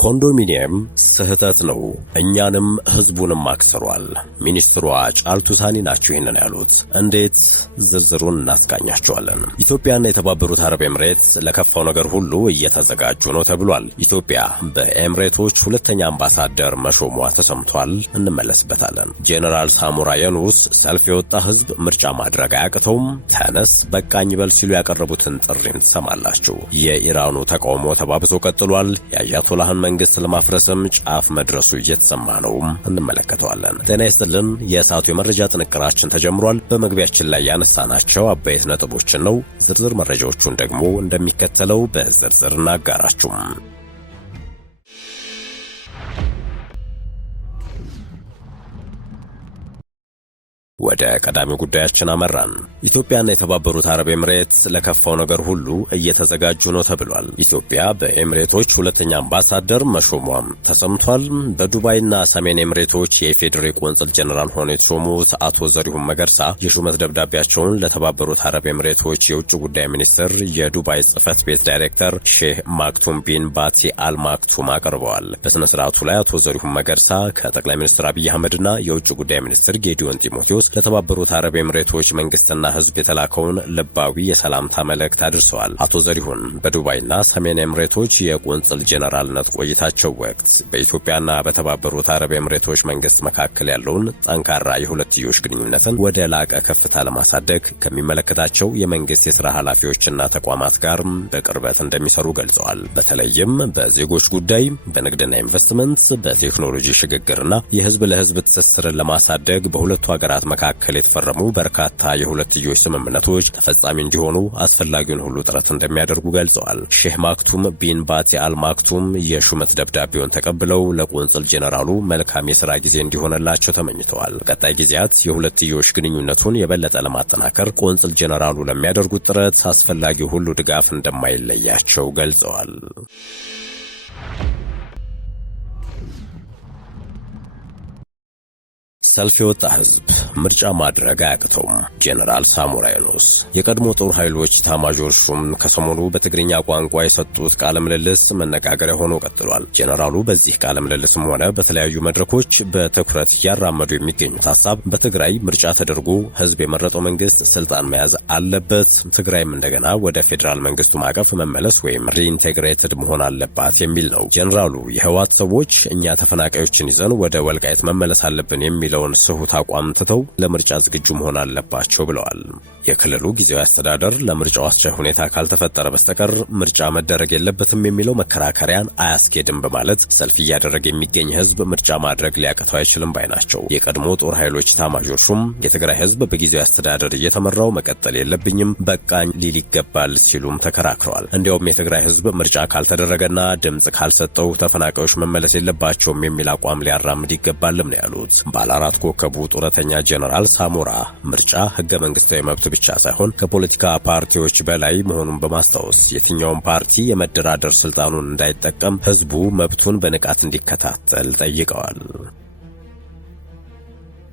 ኮንዶሚኒየም ስህተት ነው፣ እኛንም ህዝቡንም አክስሯል። ሚኒስትሯ ጫልቱ ሳኒ ናቸው ይህንን ያሉት። እንዴት? ዝርዝሩን እናስቃኛቸዋለን። ኢትዮጵያና የተባበሩት አረብ ኤምሬትስ ለከፋው ነገር ሁሉ እየተዘጋጁ ነው ተብሏል። ኢትዮጵያ በኤምሬቶች ሁለተኛ አምባሳደር መሾሟ ተሰምቷል። እንመለስበታለን። ጄኔራል ሳሞራ የኑስ ሰልፍ የወጣ ህዝብ ምርጫ ማድረግ አያቅተውም፣ ተነስ በቃኝ በል ሲሉ ያቀረቡትን ጥሪን ትሰማላችሁ። የኢራኑ ተቃውሞ ተባብሶ ቀጥሏል። የአያቶላህን መንግስት ለማፍረስም ጫፍ መድረሱ እየተሰማ ነው። እንመለከተዋለን። ጤና ይስጥልን። የሰዓቱ የመረጃ ጥንቅራችን ተጀምሯል። በመግቢያችን ላይ ያነሳናቸው አበይት ነጥቦችን ነው። ዝርዝር መረጃዎቹን ደግሞ እንደሚከተለው በዝርዝር እናጋራችሁ። ወደ ቀዳሚ ጉዳያችን አመራን። ኢትዮጵያና የተባበሩት አረብ ኤምሬትስ ለከፋው ነገር ሁሉ እየተዘጋጁ ነው ተብሏል። ኢትዮጵያ በኤምሬቶች ሁለተኛ አምባሳደር መሾሟም ተሰምቷል። በዱባይና ሰሜን ኤምሬቶች የኢፌዴሪ ቆንጽል ጀነራል ሆነው የተሾሙት አቶ ዘሪሁን መገርሳ የሹመት ደብዳቤያቸውን ለተባበሩት አረብ ኤምሬቶች የውጭ ጉዳይ ሚኒስትር የዱባይ ጽህፈት ቤት ዳይሬክተር ሼህ ማክቱም ቢን ባቲ አል ማክቱም አቅርበዋል። በሥነ ሥርዓቱ ላይ አቶ ዘሪሁን መገርሳ ከጠቅላይ ሚኒስትር አብይ አህመድና የውጭ ጉዳይ ሚኒስትር ጌዲዮን ጢሞቴዎስ ለተባበሩት አረብ ኤምሬቶች መንግስትና ህዝብ የተላከውን ልባዊ የሰላምታ መልእክት አድርሰዋል። አቶ ዘሪሁን በዱባይና ሰሜን ኤምሬቶች የቆንጽል ጄኔራልነት ቆይታቸው ወቅት በኢትዮጵያና በተባበሩት አረብ ኤምሬቶች መንግስት መካከል ያለውን ጠንካራ የሁለትዮሽ ግንኙነትን ወደ ላቀ ከፍታ ለማሳደግ ከሚመለከታቸው የመንግስት የሥራ ኃላፊዎችና ተቋማት ጋር በቅርበት እንደሚሰሩ ገልጸዋል። በተለይም በዜጎች ጉዳይ፣ በንግድና ኢንቨስትመንት፣ በቴክኖሎጂ ሽግግርና የህዝብ ለህዝብ ትስስርን ለማሳደግ በሁለቱ ሀገራት መካከል የተፈረሙ በርካታ የሁለትዮሽ ስምምነቶች ተፈጻሚ እንዲሆኑ አስፈላጊውን ሁሉ ጥረት እንደሚያደርጉ ገልጸዋል። ሼህ ማክቱም ቢን ባቲ አል ማክቱም የሹመት ደብዳቤውን ተቀብለው ለቆንጽል ጄኔራሉ መልካም የሥራ ጊዜ እንዲሆንላቸው ተመኝተዋል። በቀጣይ ጊዜያት የሁለትዮሽ ግንኙነቱን የበለጠ ለማጠናከር ቆንጽል ጄኔራሉ ለሚያደርጉት ጥረት አስፈላጊው ሁሉ ድጋፍ እንደማይለያቸው ገልጸዋል። ሰልፍ የወጣ ህዝብ ምርጫ ማድረግ አያቅተውም። ጄኔራል ሳሞራ የኑስ የቀድሞ ጦር ኃይሎች ኤታማዦር ሹም ከሰሞኑ በትግርኛ ቋንቋ የሰጡት ቃለ ምልልስ መነጋገሪያ ሆኖ ቀጥሏል። ጄኔራሉ በዚህ ቃለ ምልልስም ሆነ በተለያዩ መድረኮች በትኩረት እያራመዱ የሚገኙት ሐሳብ በትግራይ ምርጫ ተደርጎ ህዝብ የመረጠው መንግስት ስልጣን መያዝ አለበት፣ ትግራይም እንደገና ወደ ፌዴራል መንግስቱ ማዕቀፍ መመለስ ወይም ሪኢንቴግሬትድ መሆን አለባት የሚል ነው። ጄኔራሉ የህወሓት ሰዎች እኛ ተፈናቃዮችን ይዘን ወደ ወልቃይት መመለስ አለብን የሚለው ስሁት አቋም ትተው ለምርጫ ዝግጁ መሆን አለባቸው ብለዋል። የክልሉ ጊዜያዊ አስተዳደር ለምርጫው አስቻይ ሁኔታ ካልተፈጠረ በስተቀር ምርጫ መደረግ የለበትም የሚለው መከራከሪያን አያስኬድም በማለት ሰልፍ እያደረገ የሚገኝ ህዝብ ምርጫ ማድረግ ሊያቅተው አይችልም ባይ ናቸው። የቀድሞ ጦር ኃይሎች ኤታማዦር ሹም የትግራይ ህዝብ በጊዜያዊ አስተዳደር እየተመራው መቀጠል የለብኝም በቃኝ ሊል ይገባል ሲሉም ተከራክረዋል። እንዲያውም የትግራይ ህዝብ ምርጫ ካልተደረገና ድምጽ ካልሰጠው ተፈናቃዮች መመለስ የለባቸውም የሚል አቋም ሊያራምድ ይገባልም ነው ያሉት። ባለ አራት ኮከቡ ጡረተኛ ጄኔራል ሳሞራ ምርጫ ህገ መንግስታዊ መብት ብቻ ሳይሆን ከፖለቲካ ፓርቲዎች በላይ መሆኑን በማስታወስ የትኛውም ፓርቲ የመደራደር ስልጣኑን እንዳይጠቀም ህዝቡ መብቱን በንቃት እንዲከታተል ጠይቀዋል።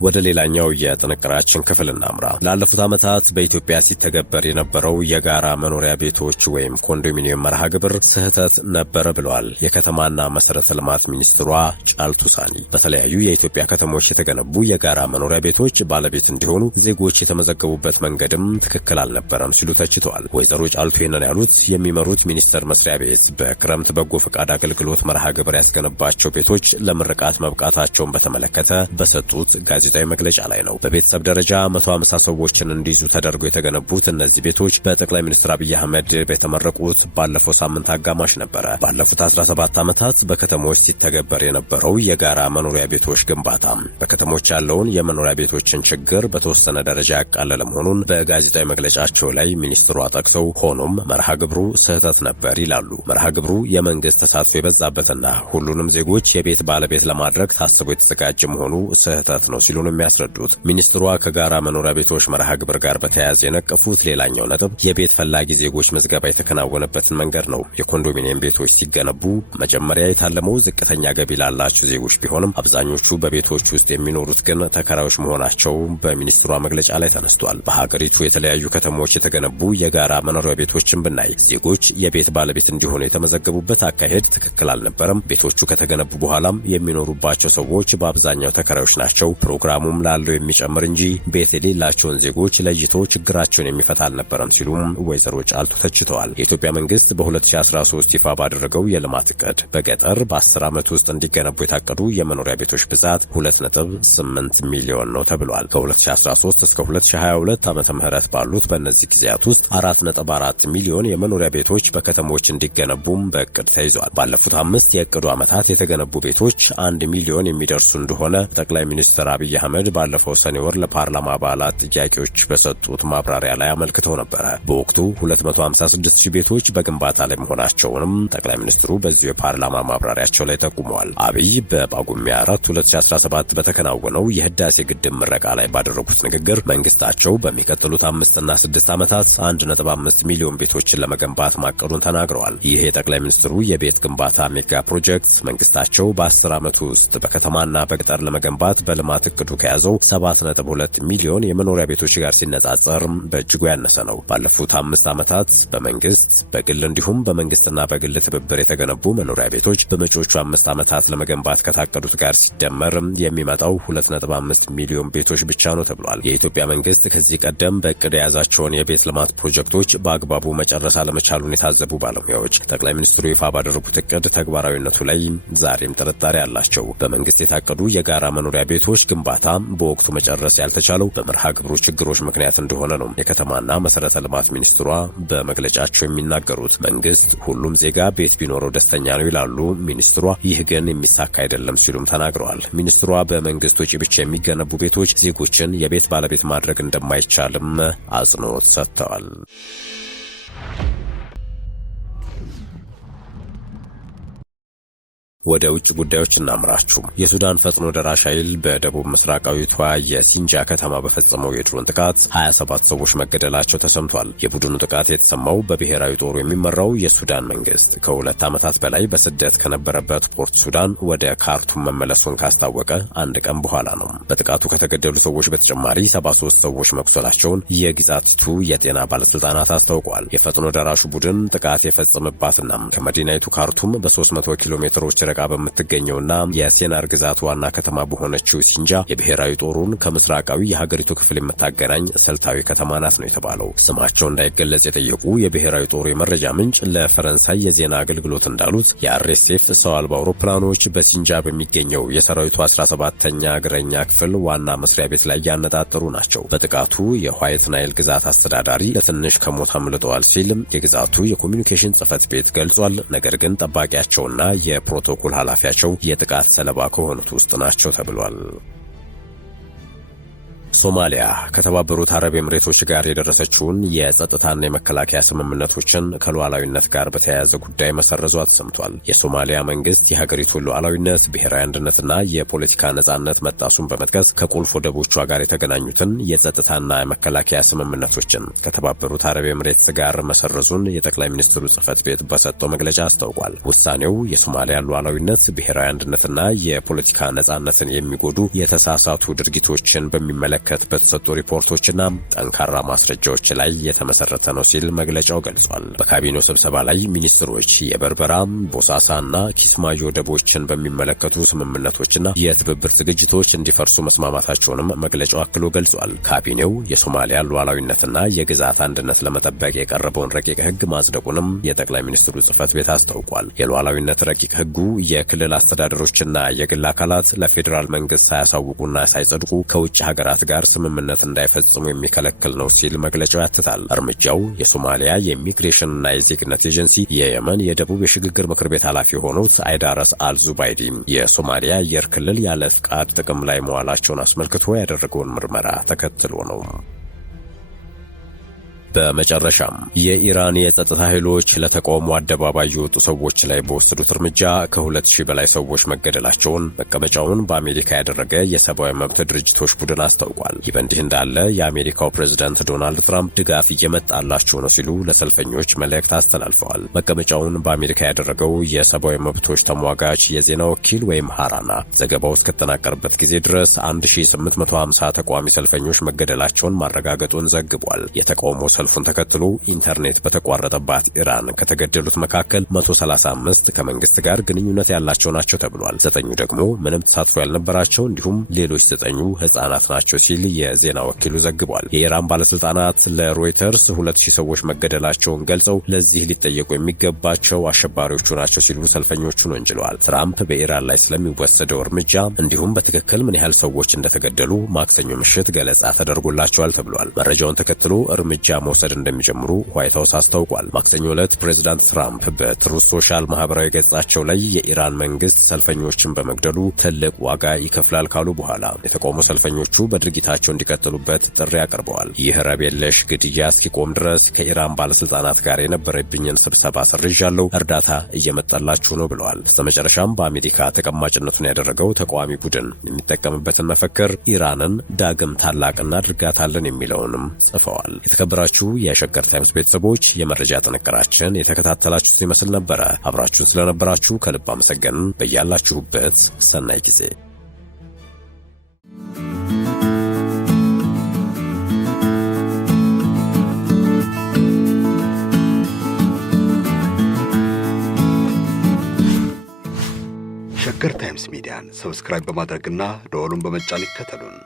ወደ ሌላኛው የጥንቅራችን ክፍል እናምራ። ላለፉት ዓመታት በኢትዮጵያ ሲተገበር የነበረው የጋራ መኖሪያ ቤቶች ወይም ኮንዶሚኒየም መርሃ ግብር ስህተት ነበረ ብለዋል የከተማና መሰረተ ልማት ሚኒስትሯ ጫልቱ ሳኒ። በተለያዩ የኢትዮጵያ ከተሞች የተገነቡ የጋራ መኖሪያ ቤቶች ባለቤት እንዲሆኑ ዜጎች የተመዘገቡበት መንገድም ትክክል አልነበረም ሲሉ ተችተዋል። ወይዘሮ ጫልቱ ይህንን ያሉት የሚመሩት ሚኒስቴር መስሪያ ቤት በክረምት በጎ ፈቃድ አገልግሎት መርሃ ግብር ያስገነባቸው ቤቶች ለምርቃት መብቃታቸውን በተመለከተ በሰጡት ጋዜጣዊ መግለጫ ላይ ነው። በቤተሰብ ደረጃ 150 ሰዎችን እንዲይዙ ተደርገው የተገነቡት እነዚህ ቤቶች በጠቅላይ ሚኒስትር አብይ አህመድ የተመረቁት ባለፈው ሳምንት አጋማሽ ነበረ። ባለፉት 17 ዓመታት በከተሞች ሲተገበር የነበረው የጋራ መኖሪያ ቤቶች ግንባታ በከተሞች ያለውን የመኖሪያ ቤቶችን ችግር በተወሰነ ደረጃ ያቃለለ መሆኑን በጋዜጣዊ መግለጫቸው ላይ ሚኒስትሯ ጠቅሰው ሆኖም መርሃ ግብሩ ስህተት ነበር ይላሉ። መርሃ ግብሩ የመንግስት ተሳትፎ የበዛበትና ሁሉንም ዜጎች የቤት ባለቤት ለማድረግ ታስቦ የተዘጋጀ መሆኑ ስህተት ነው ሲሉ ሲሉ ነው የሚያስረዱት። ሚኒስትሯ ከጋራ መኖሪያ ቤቶች መርሃ ግብር ጋር በተያያዘ የነቀፉት ሌላኛው ነጥብ የቤት ፈላጊ ዜጎች ምዝገባ የተከናወነበትን መንገድ ነው። የኮንዶሚኒየም ቤቶች ሲገነቡ መጀመሪያ የታለመው ዝቅተኛ ገቢ ላላቸው ዜጎች ቢሆንም አብዛኞቹ በቤቶች ውስጥ የሚኖሩት ግን ተከራዮች መሆናቸው በሚኒስትሯ መግለጫ ላይ ተነስቷል። በሀገሪቱ የተለያዩ ከተሞች የተገነቡ የጋራ መኖሪያ ቤቶችን ብናይ ዜጎች የቤት ባለቤት እንዲሆኑ የተመዘገቡበት አካሄድ ትክክል አልነበረም። ቤቶቹ ከተገነቡ በኋላም የሚኖሩባቸው ሰዎች በአብዛኛው ተከራዮች ናቸው። ፕሮግራሙም ላለው የሚጨምር እንጂ ቤት የሌላቸውን ዜጎች ለይቶ ችግራቸውን የሚፈታ አልነበረም ሲሉም ወይዘሮ ጫልቱ ተችተዋል። የኢትዮጵያ መንግስት በ2013 ይፋ ባደረገው የልማት እቅድ በገጠር በ10 ዓመት ውስጥ እንዲገነቡ የታቀዱ የመኖሪያ ቤቶች ብዛት 2.8 ሚሊዮን ነው ተብሏል። ከ2013 እስከ 2022 ዓመተ ምህረት ባሉት በእነዚህ ጊዜያት ውስጥ 4.4 ሚሊዮን የመኖሪያ ቤቶች በከተሞች እንዲገነቡም በእቅድ ተይዟል። ባለፉት 5 የእቅዱ ዓመታት የተገነቡ ቤቶች 1 ሚሊዮን የሚደርሱ እንደሆነ ጠቅላይ ሚኒስትር አብይ አህመድ ባለፈው ሰኔ ወር ለፓርላማ አባላት ጥያቄዎች በሰጡት ማብራሪያ ላይ አመልክተው ነበረ። በወቅቱ 256,000 ቤቶች በግንባታ ላይ መሆናቸውንም ጠቅላይ ሚኒስትሩ በዚሁ የፓርላማ ማብራሪያቸው ላይ ጠቁመዋል። አብይ በጳጉሜ 4 2017 በተከናወነው የህዳሴ ግድብ ምረቃ ላይ ባደረጉት ንግግር መንግስታቸው በሚቀጥሉት 5 እና 6 ዓመታት 1.5 ሚሊዮን ቤቶችን ለመገንባት ማቀዱን ተናግረዋል። ይህ የጠቅላይ ሚኒስትሩ የቤት ግንባታ ሜጋ ፕሮጀክት መንግስታቸው በ10 ዓመት ውስጥ በከተማና በገጠር ለመገንባት በልማት እቅዱ ከያዘው 7.2 ሚሊዮን የመኖሪያ ቤቶች ጋር ሲነጻጸር በእጅጉ ያነሰ ነው። ባለፉት 5 ዓመታት በመንግስት በግል እንዲሁም በመንግስትና በግል ትብብር የተገነቡ መኖሪያ ቤቶች በመጪዎቹ 5 ዓመታት ለመገንባት ከታቀዱት ጋር ሲደመር የሚመጣው 2.5 ሚሊዮን ቤቶች ብቻ ነው ተብሏል። የኢትዮጵያ መንግስት ከዚህ ቀደም በእቅድ የያዛቸውን የቤት ልማት ፕሮጀክቶች በአግባቡ መጨረስ አለመቻሉን የታዘቡ ባለሙያዎች ጠቅላይ ሚኒስትሩ ይፋ ባደረጉት እቅድ ተግባራዊነቱ ላይ ዛሬም ጥርጣሬ አላቸው። በመንግስት የታቀዱ የጋራ መኖሪያ ቤቶች ግንባታ በወቅቱ መጨረስ ያልተቻለው በመርሃ ግብሩ ችግሮች ምክንያት እንደሆነ ነው የከተማና መሰረተ ልማት ሚኒስትሯ በመግለጫቸው የሚናገሩት። መንግስት ሁሉም ዜጋ ቤት ቢኖረው ደስተኛ ነው ይላሉ ሚኒስትሯ። ይህ ግን የሚሳካ አይደለም ሲሉም ተናግረዋል። ሚኒስትሯ በመንግስት ወጪ ብቻ የሚገነቡ ቤቶች ዜጎችን የቤት ባለቤት ማድረግ እንደማይቻልም አጽንኦት ሰጥተዋል። ወደ ውጭ ጉዳዮች እናምራችሁ። የሱዳን ፈጥኖ ደራሽ ኃይል በደቡብ ምስራቃዊቷ የሲንጃ ከተማ በፈጸመው የድሮን ጥቃት 27 ሰዎች መገደላቸው ተሰምቷል። የቡድኑ ጥቃት የተሰማው በብሔራዊ ጦሩ የሚመራው የሱዳን መንግስት ከ2 ዓመታት በላይ በስደት ከነበረበት ፖርት ሱዳን ወደ ካርቱም መመለሱን ካስታወቀ አንድ ቀን በኋላ ነው። በጥቃቱ ከተገደሉ ሰዎች በተጨማሪ 73 ሰዎች መቁሰላቸውን የግዛቲቱ የጤና ባለስልጣናት አስታውቀዋል። የፈጥኖ ደራሹ ቡድን ጥቃት የፈጸመባትና ከመዲናይቱ ካርቱም በ300 ኪሎ ሜትሮች ርቃ በምትገኘውና የሴናር ግዛት ዋና ከተማ በሆነችው ሲንጃ የብሔራዊ ጦሩን ከምስራቃዊ የሀገሪቱ ክፍል የምታገናኝ ስልታዊ ከተማ ናት ነው የተባለው። ስማቸው እንዳይገለጽ የጠየቁ የብሔራዊ ጦሩ የመረጃ ምንጭ ለፈረንሳይ የዜና አገልግሎት እንዳሉት የአርኤስኤፍ ሰው አልባ አውሮፕላኖች በሲንጃ በሚገኘው የሰራዊቱ 17ኛ እግረኛ ክፍል ዋና መስሪያ ቤት ላይ ያነጣጠሩ ናቸው። በጥቃቱ የዋይት ናይል ግዛት አስተዳዳሪ ለትንሽ ከሞት አምልጠዋል ሲል የግዛቱ የኮሚኒኬሽን ጽሕፈት ቤት ገልጿል። ነገር ግን ጠባቂያቸውና የፕሮቶኮል ኃላፊያቸው የጥቃት ሰለባ ከሆኑት ውስጥ ናቸው ተብሏል። ሶማሊያ ከተባበሩት አረብ ኤምሬቶች ጋር የደረሰችውን የጸጥታና የመከላከያ ስምምነቶችን ከሉዓላዊነት ጋር በተያያዘ ጉዳይ መሰረዟ ተሰምቷል። የሶማሊያ መንግስት የሀገሪቱን ሉዓላዊነት፣ ብሔራዊ አንድነትና የፖለቲካ ነጻነት መጣሱን በመጥቀስ ከቁልፍ ወደቦቿ ጋር የተገናኙትን የጸጥታና የመከላከያ ስምምነቶችን ከተባበሩት አረብ ኤምሬትስ ጋር መሰረዙን የጠቅላይ ሚኒስትሩ ጽሕፈት ቤት በሰጠው መግለጫ አስታውቋል። ውሳኔው የሶማሊያ ሉዓላዊነት፣ ብሔራዊ አንድነትና የፖለቲካ ነጻነትን የሚጎዱ የተሳሳቱ ድርጊቶችን በሚመለከት በተሰጡ ሪፖርቶችና ጠንካራ ማስረጃዎች ላይ የተመሰረተ ነው ሲል መግለጫው ገልጿል። በካቢኔው ስብሰባ ላይ ሚኒስትሮች የበርበራ፣ ቦሳሳና ኪስማዮ ወደቦችን በሚመለከቱ ስምምነቶችና የትብብር ዝግጅቶች እንዲፈርሱ መስማማታቸውንም መግለጫው አክሎ ገልጿል። ካቢኔው የሶማሊያ ሉዓላዊነትና የግዛት አንድነት ለመጠበቅ የቀረበውን ረቂቅ ሕግ ማጽደቁንም የጠቅላይ ሚኒስትሩ ጽሕፈት ቤት አስታውቋል። የሉዓላዊነት ረቂቅ ሕጉ የክልል አስተዳደሮችና የግል አካላት ለፌዴራል መንግስት ሳያሳውቁና ሳይጸድቁ ከውጭ ሀገራት ጋር ስምምነት እንዳይፈጽሙ የሚከለክል ነው ሲል መግለጫው ያትታል። እርምጃው የሶማሊያ የኢሚግሬሽንና የዜግነት ኤጀንሲ የየመን የደቡብ የሽግግር ምክር ቤት ኃላፊ የሆኑት አይዳረስ አልዙባይዲ የሶማሊያ አየር ክልል ያለ ፍቃድ ጥቅም ላይ መዋላቸውን አስመልክቶ ያደረገውን ምርመራ ተከትሎ ነው። በመጨረሻም የኢራን የጸጥታ ኃይሎች ለተቃውሞ አደባባይ የወጡ ሰዎች ላይ በወሰዱት እርምጃ ከ2000 በላይ ሰዎች መገደላቸውን መቀመጫውን በአሜሪካ ያደረገ የሰብአዊ መብት ድርጅቶች ቡድን አስታውቋል። ይህ በእንዲህ እንዳለ የአሜሪካው ፕሬዝዳንት ዶናልድ ትራምፕ ድጋፍ እየመጣላቸው ነው ሲሉ ለሰልፈኞች መልእክት አስተላልፈዋል። መቀመጫውን በአሜሪካ ያደረገው የሰብአዊ መብቶች ተሟጋች የዜና ወኪል ወይም ሃራና ዘገባው እስከተጠናቀረበት ጊዜ ድረስ 1850 ተቃዋሚ ሰልፈኞች መገደላቸውን ማረጋገጡን ዘግቧል። የተቃውሞ ሰልፉን ተከትሎ ኢንተርኔት በተቋረጠባት ኢራን ከተገደሉት መካከል 135 ከመንግስት ጋር ግንኙነት ያላቸው ናቸው ተብሏል። 9 ደግሞ ምንም ተሳትፎ ያልነበራቸው እንዲሁም ሌሎች 9 ህፃናት ናቸው ሲል የዜና ወኪሉ ዘግቧል። የኢራን ባለስልጣናት ለሮይተርስ 2000 ሰዎች መገደላቸውን ገልጸው ለዚህ ሊጠየቁ የሚገባቸው አሸባሪዎቹ ናቸው ሲሉ ሰልፈኞቹን ወንጅለዋል። ትራምፕ በኢራን ላይ ስለሚወሰደው እርምጃ እንዲሁም በትክክል ምን ያህል ሰዎች እንደተገደሉ ማክሰኞ ምሽት ገለጻ ተደርጎላቸዋል ተብሏል። መረጃውን ተከትሎ እርምጃ መውሰድ እንደሚጀምሩ ዋይት ሃውስ አስታውቋል። ማክሰኞ ዕለት ፕሬዝዳንት ትራምፕ በትሩዝ ሶሻል ማህበራዊ ገጻቸው ላይ የኢራን መንግስት ሰልፈኞችን በመግደሉ ትልቅ ዋጋ ይከፍላል ካሉ በኋላ የተቃውሞ ሰልፈኞቹ በድርጊታቸው እንዲቀጥሉበት ጥሪ አቅርበዋል። ይህ ረብ የለሽ ግድያ እስኪቆም ድረስ ከኢራን ባለስልጣናት ጋር የነበረብኝን ስብሰባ ሰርዣለሁ፣ እርዳታ እየመጣላችሁ ነው ብለዋል። በስተመጨረሻም በአሜሪካ ተቀማጭነቱን ያደረገው ተቃዋሚ ቡድን የሚጠቀምበትን መፈክር ኢራንን ዳግም ታላቅ እናድርጋታለን የሚለውንም ጽፈዋል። የተከበራችሁ የሸገር ታይምስ ቤተሰቦች የመረጃ ጥንቅራችን የተከታተላችሁት ይመስል ነበረ። አብራችሁን ስለነበራችሁ ከልብ አመሰገንን። በያላችሁበት ሰናይ ጊዜ ሸገር ታይምስ ሚዲያን ሰብስክራይብ በማድረግና ደወሉን በመጫን ይከተሉን።